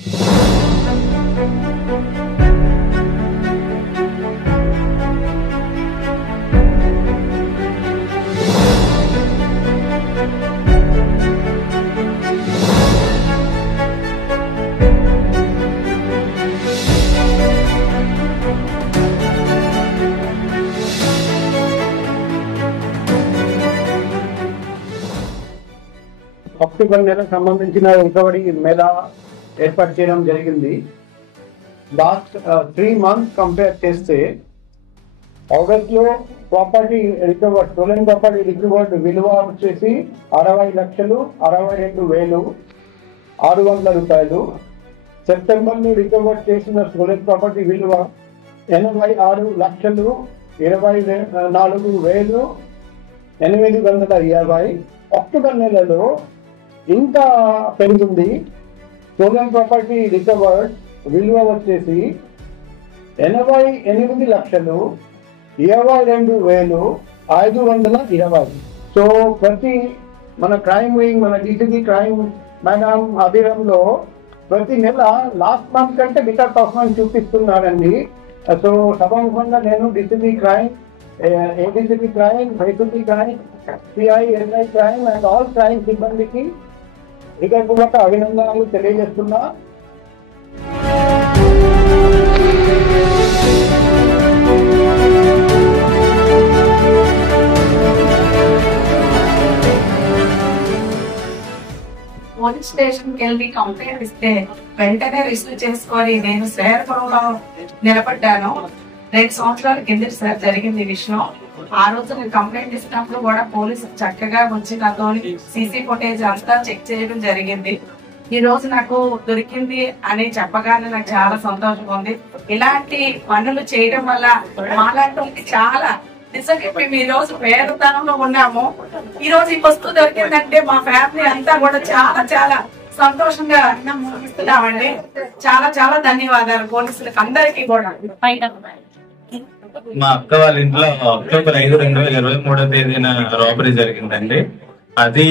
October నెలకు సంబంధించిన recovery Mela ఏర్పాటు చేయడం జరిగింది. లాస్ట్ 3 months కంపేర్ చేస్తే ఆగస్టులో property recovered, stolen property recovered విలువ వచ్చేసి 60,62,600 రూపాయలు. సెప్టెంబర్లో రికవర్డ్ చేసిన స్టోలెన్ ప్రాపర్టీ విలువ 86,24,820. అక్టోబర్ నెలలో ఇంకా పెరిగింది. స్టోలెన్ ప్రాపర్టీ రికవర్డ్ విలువ వచ్చేసి 88,22,520. సో ప్రతి మన క్రైమ్ వింగ్, మన డీసీబీ క్రైమ్ మేడం ఆధ్వర్యంలో ప్రతి నెల లాస్ట్ మంత్ కంటే బెటర్ పర్ఫార్మెన్స్ చూపిస్తున్నారండి. సో సభాముఖంగా నేను DCB crime, ADCB crime, ACB crime, CI, SI crime and all crime సిబ్బందికి హృదయపూర్వక అభినందనలు తెలియజేస్తున్నా. పోలీస్ స్టేషన్కి వెళ్ళి కంప్లైంట్ ఇస్తే వెంటనే రిసీవ్ చేసుకొని నేను శ్రేయపురంలో నిలబడ్డాను. 2 సంవత్సరాల కిందటి సార్ జరిగింది ఈ విషయం. ఆ రోజు నేను కంప్లైంట్ ఇచ్చినప్పుడు కూడా పోలీసు చక్కగా వచ్చి నాతో సీసీ ఫుటేజ్ అంతా చెక్ చేయడం జరిగింది. ఈ రోజు నాకు దొరికింది అని చెప్పగానే నాకు చాలా సంతోషంగా ఉంది. ఇలాంటి పనులు చేయడం వల్ల మాలాంటి చాలా నిజంగా మేము ఈ రోజు పేదతనంలో ఉన్నాము. ఈ రోజు ఈ వస్తువు దొరికిందంటే మా ఫ్యామిలీ అంతా కూడా చాలా చాలా సంతోషంగా ఇస్తున్నామండి. చాలా చాలా ధన్యవాదాలు పోలీసులకు అందరికీ కూడా. మా అక్క వాళ్ళ ఇంట్లో అక్టోబర్ 5, 2023 రాబరీ జరిగిందండి. అది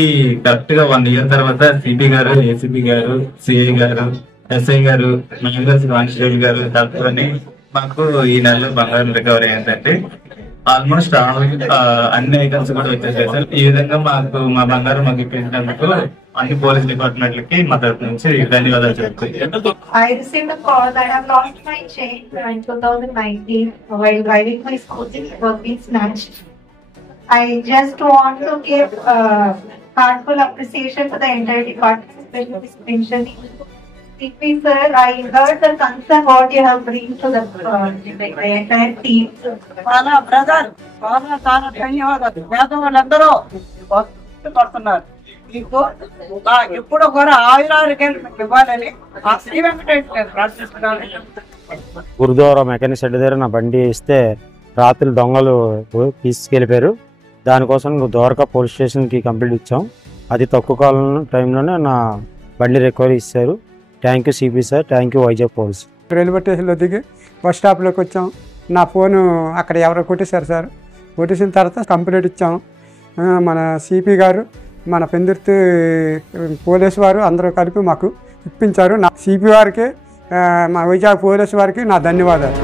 కరెక్ట్ గా 1 year తర్వాత సిపి గారు, ఏసీపీ గారు, సిఐ గారు, ఎస్ఐ గారు, మ్యాంగర్స్ కానిస్టేబుల్ గారు తరఫుని మాకు ఈ నెలలో బంగారం రికవరీ అయిందండి. ఆల్మోస్ట్ అన్ని ఐటమ్స్ కూడా వచ్చేసాయి. ఈ విధంగా మాకు మా బంగారం మాకు ఇప్పించినందుకు అన్ని పోలీస్ డిపార్ట్మెంట్లకి మా తరఫు నుంచి ధన్యవాదాలు చెప్తాయి. I received a call that I have lost my chain in 2019 while driving my scooter. It was being snatched. I just want to give heartful appreciation to the entire department, especially mentioning CP sir. I heard the concern what you have bring to the entire team. Mana brother, చాలా ధన్యవాదాలు. పేదవాళ్ళందరూ పడుతున్నారు. మీకు ఎప్పుడు కూడా ఆయురారోగ్యాలు ఇవ్వాలని ఆ శ్రీ వెంకటేశ్వర ప్రార్థిస్తున్నాను. గురుద్వారా మెకానిక్ షెడ్ దగ్గర నా బండి ఇస్తే రాత్రి దొంగలు తీసుకెళ్ళిపోయారు. దానికోసం ద్వారకా పోలీస్ స్టేషన్కి కంప్లీట్ ఇచ్చాం. అది తక్కువ కాలం టైంలోనే నా బండి రికవరీ ఇచ్చారు. Thank you CP sir, thank you Vizag police. Railway స్టేషన్లో దిగి బస్ స్టాప్లోకి వచ్చాం. నా ఫోను అక్కడ ఎవరో కొట్టేశారు సార్. కొట్టేసిన తర్వాత కంప్లీట్ ఇచ్చాం. మన సిపి గారు, మన పెందుర్తి పోలీసు వారు అందరూ కలిపి మాకు ఇప్పించారు. నా సిపి వారికి, మా వైజాగ్ పోలీసు వారికి నా ధన్యవాదాలు.